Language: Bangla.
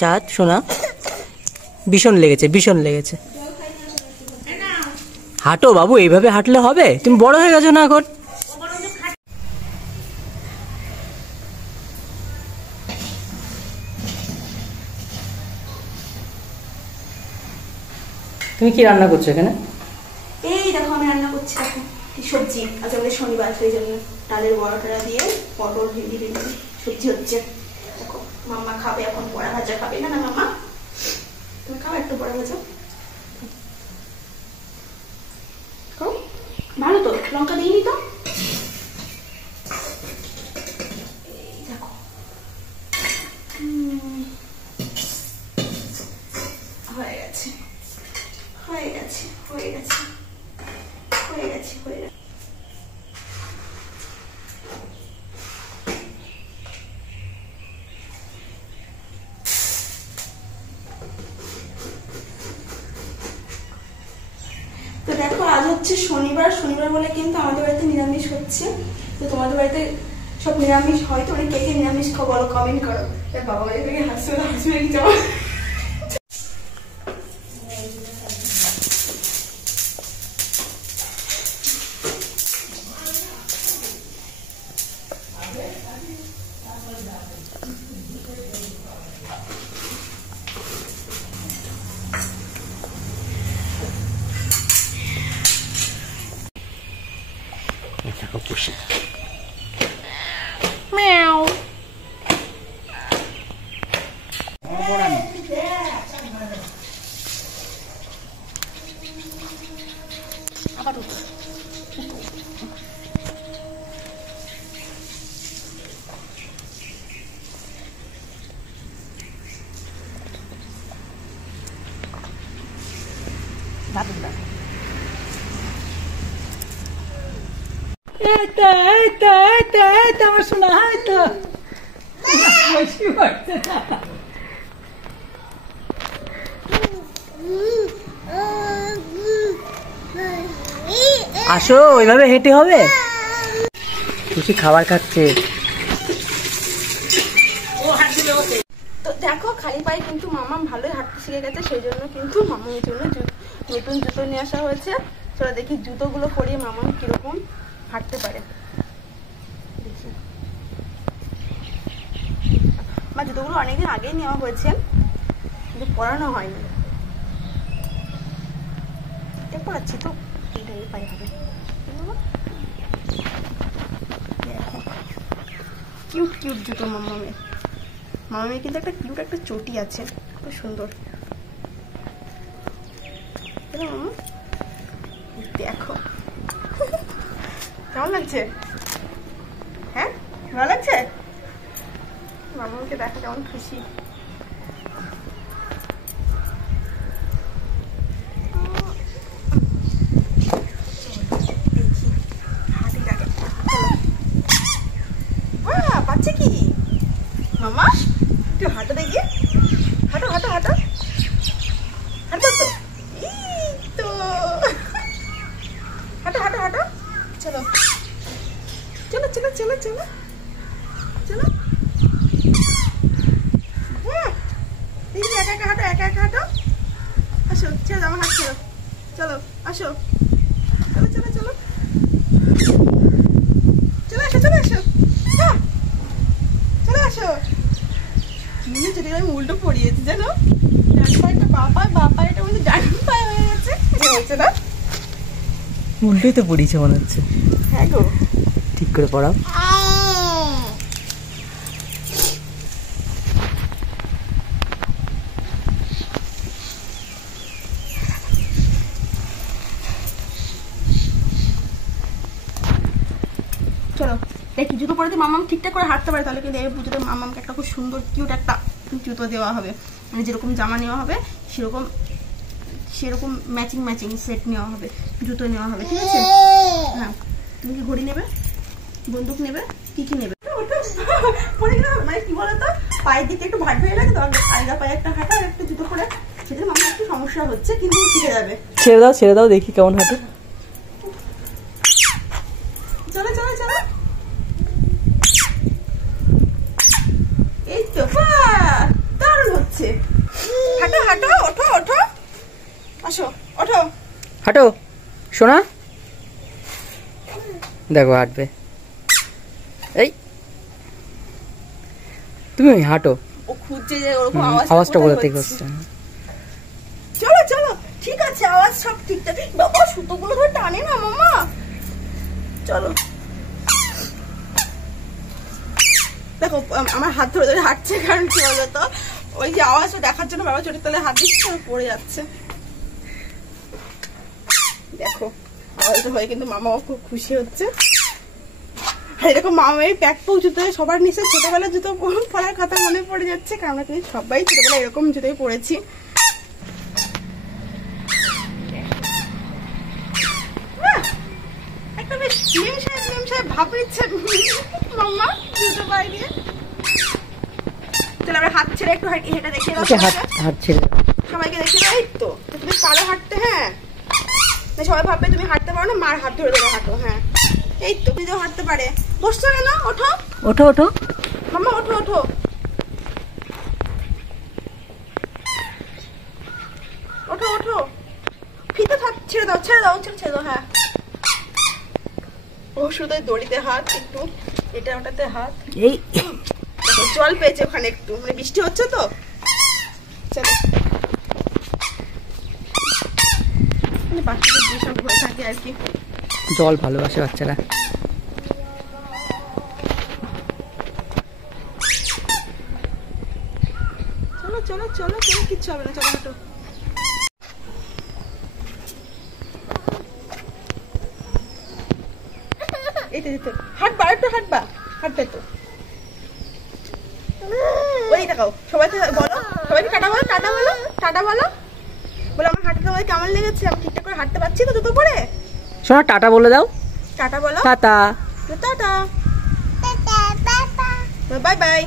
সাত শোনা ভীষণ লেগেছে হাঁটো বাবু, এইভাবে হাঁটলে হবে? তুমি বড় হয়ে গেছো না এখন? তুমি কি রান্না করছো এখানে? এই দেখো আমি রান্না করছি এখন সবজি। আজ আমাদের শনিবার, সেই জন্য ডালের বড়াটা দিয়ে পটল ভেন্ডি সবজি হচ্ছে। দেখো মাম্মা খাবে এখন বড়া ভাজা, খাবে না? না মাম্মা তুমি খাও একটু বড়া ভাজা, ভালো তো। লঙ্কা দিইনি তো। দেখো হয়ে গেছে। তো দেখো আজ হচ্ছে শনিবার বলে কিন্তু আমাদের বাড়িতে নিরামিষ হচ্ছে। তো তোমাদের বাড়িতে সব নিরামিষ হয় তো, কে কে নিরামিষ খাও বলো, কমেন্ট করো। বাবা বাড়ি থেকে হাসবে কি যাও। Meow. আমার শোনা হয়তো আসো, ওইভাবে হেঁটে হবে? খুশি খাবার খাচ্ছে। তো দেখো খালি পায়ে কিন্তু মামা ভালোই হাঁটতে শিখে গেছে, সেই জন্য কিন্তু মামার জন্য নতুন জুতো নিয়ে আসা হয়েছে। চলো দেখি জুতোগুলো পরিয়ে মামা কিরকম হাঁটতে পারে। আমার জুতোগুলো অনেকদিন আগেই নেওয়া হয়েছে, কিন্তু পরানো হয়নি। পড়াচ্ছি তো, এইটাই পাই হবে। কিউট জুতো মামামের কিন্তু একটা কিউট একটা চটি আছে, খুব সুন্দর। দেখো কেমন লাগছে? হ্যাঁ ভালো লাগছে? মামাকে দেখো কেমন খুশি। পাচ্ছে কি মামা? একটু হাঁটো দেখি, হাঁটো হাঁটো হাঁটো হাঁটো তো, এই তো হাঁটো হাঁটো হাঁটো। চলো চলো চলো চলো চলো চলো, দেখি একা একা হাঁটো, একা একা হাঁটো। আসো, ছেড়ে আমার হাত ছেড়ো। চলো আসো, চলো চলো চলো চলে আসো, চলে আসো, চলে আসো। যদি আমি উল্টো পড়িয়েছি জানো, ডান পায়েটা বা পায়েটা মধ্যে ডান পায়ে হয়ে গেছে, হয়েছে না? উল্টোই তো পড়িয়েছে মনে হচ্ছে। হ্যাঁ গো, ঠিক করে পড়াও। দেখি জুতো পরে মামাম ঠিকঠাক করে হাঁটতে পারে তাহলে কিন্তু এই পুজোতে মামামকে একটা খুব সুন্দর কিউট একটা জুতো দেওয়া হবে, মানে যেরকম জামা নেওয়া হবে সেরকম ম্যাচিং সেট নেওয়া হবে, জুতো নেওয়া হবে, ঠিক আছে? হ্যাঁ, তুমি কি ঘড়ি নেবে, বন্দুক নেবে, কি নেবে? পরে গেলে মানে কি বলতো, পায়ের দিকে একটু ভাট হয়ে গেছে তো, আলগা পায়ে একটা হাঁটা আর একটা জুতো পরে, সেটা মামার একটু সমস্যা হচ্ছে, কিন্তু শিখে যাবে। ছেড়ে দাও দেখি কেমন হাঁটে। চলো চলো চলো, এই তো দারুণ হচ্ছে। হাঁটো হাঁটো, ওঠো ওঠো, আসো ওঠো, হাঁটো সোনা, দেখো হাঁটবে। এই তুমি হাঁটো, ও খুঁজছে যে ওরকম আওয়াজটা কোথা থেকে হচ্ছে। চলো চলো, ঠিক আছে, আওয়াজ সব ঠিকঠাক। বাবা সুতোগুলো ধরে টানে না মামা, চলো। দেখো আমার হাত ধরে ধরে হাঁটছে, কারণ কি বলতো, ওই যে আওয়াজটা দেখার জন্য বাবা চোখের তলায় হাত দিচ্ছে, পড়ে যাচ্ছে। দেখো আওয়াজটা হয়ে কিন্তু মামাও খুব খুশি হচ্ছে। এরকম মামার প্যাক পৌ জুতো সবার নিচে ছোটবেলার জুতো পরার কথা মনে পড়ে যাচ্ছে, কারণ আমরা কিন্তু সবাই ছোটবেলায় এরকম জুতোই পরেছি। একটা বেশ মেম সাহেব ভাব নিচ্ছে মাম্মা জুতো পায়ে দিয়ে। চলো আমরা হাত ছেড়ে একটু হেঁটে দেখিয়ে দাও, হাত ছেড়ে সবাইকে দেখিয়ে দাও। এই তো তুমি পারো হাঁটতে, হ্যাঁ সবাই ভাববে তুমি হাঁটতে পারো না, মার হাত ধরে ধরে হাঁটো। হ্যাঁ এই তো তুমি হাঁটতে পারে। বসছো কেন, ওঠো ওঠো ওঠো মাম্মা, ওঠো ওঠো ওঠো ওঠো, ফিতে ছেড়ে দাও ছেড়ে দাও ছেড়ে দাও। হ্যাঁ ও শুধু দড়িতে হাত, একটু এটা ওটাতে হাত। এই জল পেয়েছে ওখানে একটু, মানে বৃষ্টি হচ্ছে তো। চলো মানে বাচ্চাদের যেসব হয়ে থাকে আর কি, জল ভালোবাসে বাচ্চারা। চলো চলো চলো চলো, কিচ্ছু হবে না, চলো হাঁটো। এই তো হাঁটবা, একটু হাঁটবে তো। ওই দেখাও সবাইকে বলো, সবাইকে টাটা বলো, টাটা বলো বলে আমার হাঁটতে তোমাদের কেমন লেগেছে, আমি ঠিকঠাক করে হাঁটতে পারছি তো জুতো পরে? সোনা টাটা বলে দাও, টাটা বলো, টাটা টাটা, বাই বাই।